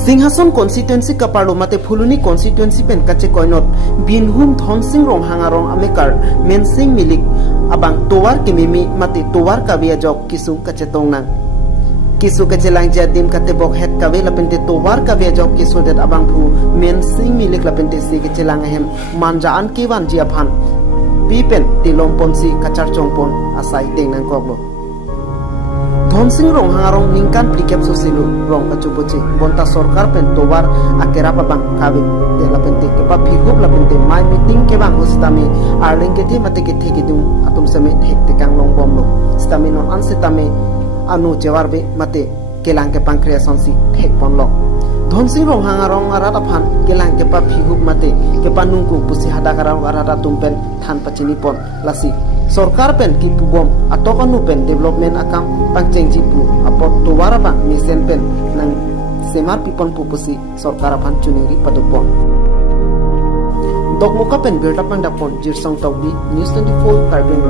सिंहासन कॉन्स्टिट्यूएंसी कपाड़ो मते फुलुनी constituency pen कच्चे कोइनोट बिनहुम धनसिंह रोंग हांगारों अमेकर मेनसिंग मिलिक अबांग तोवार के मिमी मते तोवार काविया जॉब किसु कच्चे तोंगनांग किसु कच्चे लांगजा दिन कते बॉक हेड कावे लपेंटे तोवार काविया जॉब किसु देत अबांग फु मेनसिंग मिलिक लपेंटे सी कच्चे लांगहेम मानजान केवान जियाफान पीपेन तिलोमपोंसी कचार चोंगपोन आसाई तेंगनांग कोगलो धनसिंह रोंग हांगारों निंकान प्लिकेप सोसिलु रोंग कचुबुची बोंता सरकार पेन तोवार आकेरा पाबांग कावे ते लपेंटे केपा फिगुप लपेंटे माय मीटिंग केबांग होस्तामी आर्लिंग केथे मते केथे किदुम आतुम समे हेक्ते कांग लोंग बोमलो स्तामी नॉन अनसेतामे अनु जेवारबे मते केलांग के पांख्रिया संसी हेक बोनलो धनसिंह रोंग हांगारों आरात अफान केलांग केपा फिगुप मते केपा नुंगकु पुसी हादाकाराव आराता तुमपेन थान पचिनी पन लासी सरकार पेन की पुबom atau kanu pen development akam pangceng jipu apot towara bang misen pen nang semar pipon pupusi सरकार apan cuniri padupon dok muka pen build up ang dapon jirsong tawbi news 24 Carbon